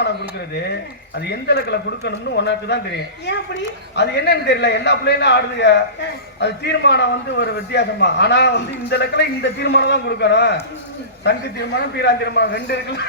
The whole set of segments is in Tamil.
தீர்மானம் கொடுக்கறது அது எந்த இடத்துல கொடுக்கணும்னு உனக்கு தான் தெரியும். ஏன் அப்படி? அது என்னன்னு தெரியல, எல்லா பிள்ளைகளும் ஆடுதுங்க. அது தீர்மானம் வந்து ஒரு வித்தியாசமா, ஆனா வந்து இந்த இடத்துல இந்த தீர்மானம் தான் கொடுக்கணும். தங்கு தீர்மானம் பீரா தீர்மானம் ரெண்டு இருக்குல்ல.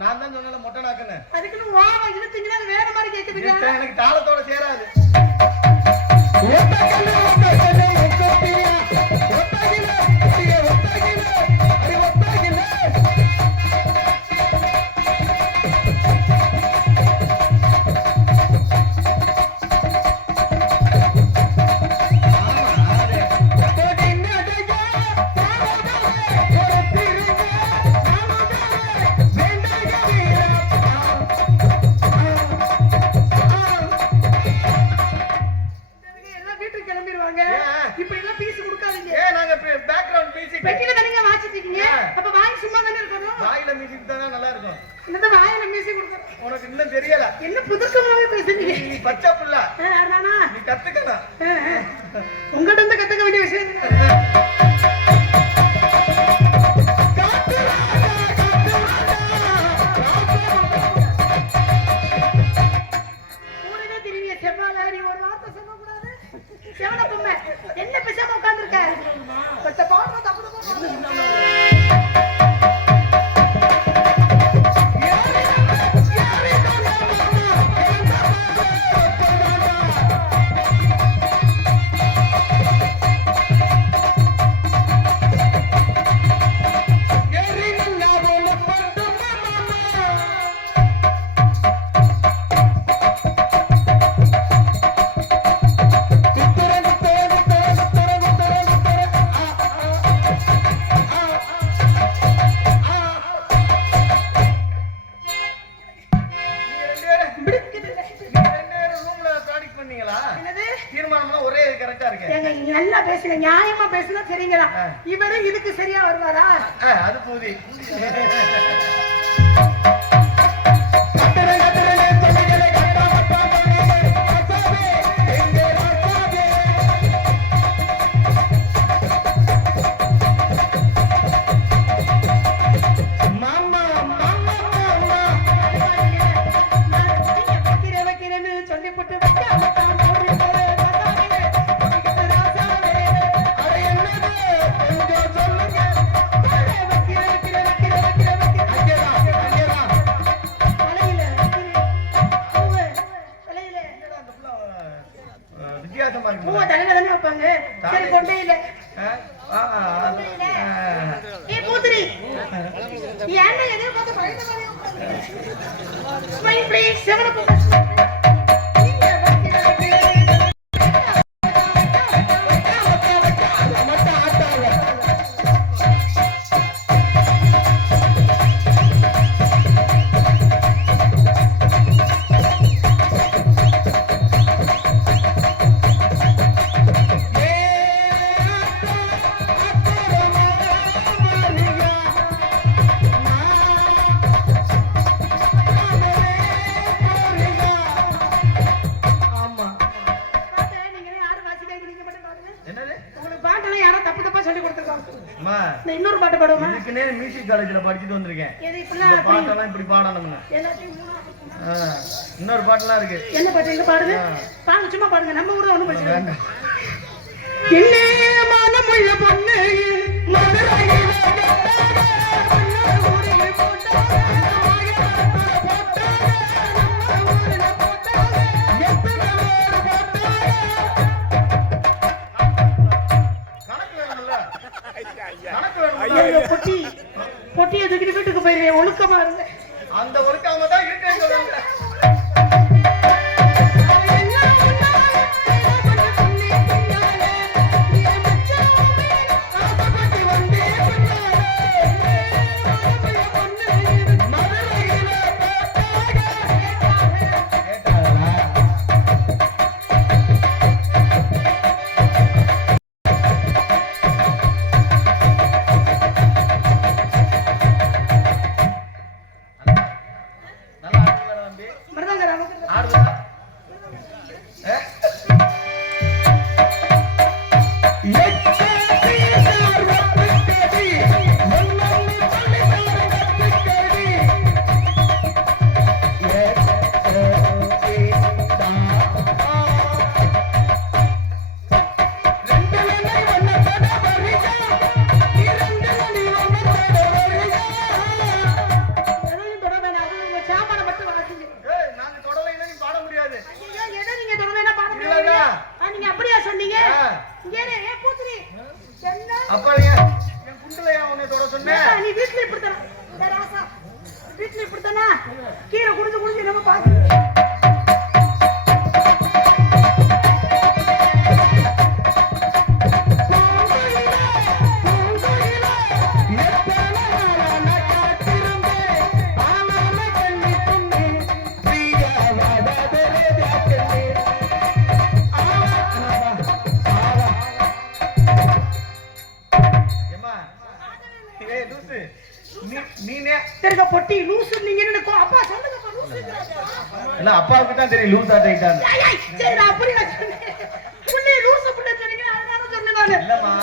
நான் தான் சொன்னல மொட்டை நாக்குன்னு. அதுக்குன்னு வாவா இழுத்தீங்கன்னா வேற மாதிரி கேக்குதுங்க. எனக்கு தாளத்தோட சேராது. உனக்கு இன்னும் தெரியல. என்ன புதுக்கமாவே பேசுறீங்க? நீ பச்சை புள்ள. நானா? நீ கத்துக்கணும். உங்கள்ட்ட இருந்து கத்துக்க வேண்டிய விஷயம். ஊரே திரும்பிய செவ்வாழாரி ஒரு வார்த்தை சொல்லக்கூடாது. செவன பொம்மை என்ன பேசாம உட்கார்ந்துருக்க? பச்சை பாடுறது நியாயமா பேசினா சரிங்களா? இவரு இதுக்கு சரியா வருவாரா? அது போதி. இன்னொரு பாட்டு பாடுவோமா? இதுக்குனே மியூசிக் காலேஜ்ல படிச்சிட்டு வந்திருக்கேன். இந்த பாட்டெல்லாம் இப்படி பாடணும்னு. இன்னொரு பாட்டுலாம் இருக்கு. என்ன பாட்டு? எங்க பாடுங்க, பாருங்க, சும்மா பாடுங்க, நம்ம ஊர்ல ஒண்ணும் பிரச்சனை இல்லை. என்ன மானமுள்ள பொண்ணு மதுரையில பொட்டி பொட்டியை தூக்கிட்டு வீட்டுக்கு போயிருவேன். ஒழுக்கமா இருந்த அந்த ஒழுக்காம தான் இருக்கேன்னு சொல்லுவாங்க. அப்ப என் குண்டுலையா உன்னை தொட சொன்னேன்? நீ வீட்டுல இப்படித்தானா? வீட்டுல இப்படித்தானா? கீழே குடிச்சு குடிச்சு நம்ம பாத்து பொட்டி லூசு. நீங்க என்ன அப்பா சொல்லுங்க, இல்ல அப்பாவுக்கு தான் தெரியும் லூசா டைட்டான்னு. சரி நான் அப்படி நான் சொன்னேன். புள்ளி லூசு புள்ள சொன்னீங்க, அதனால சொன்னேன் நானு. இல்லம்மா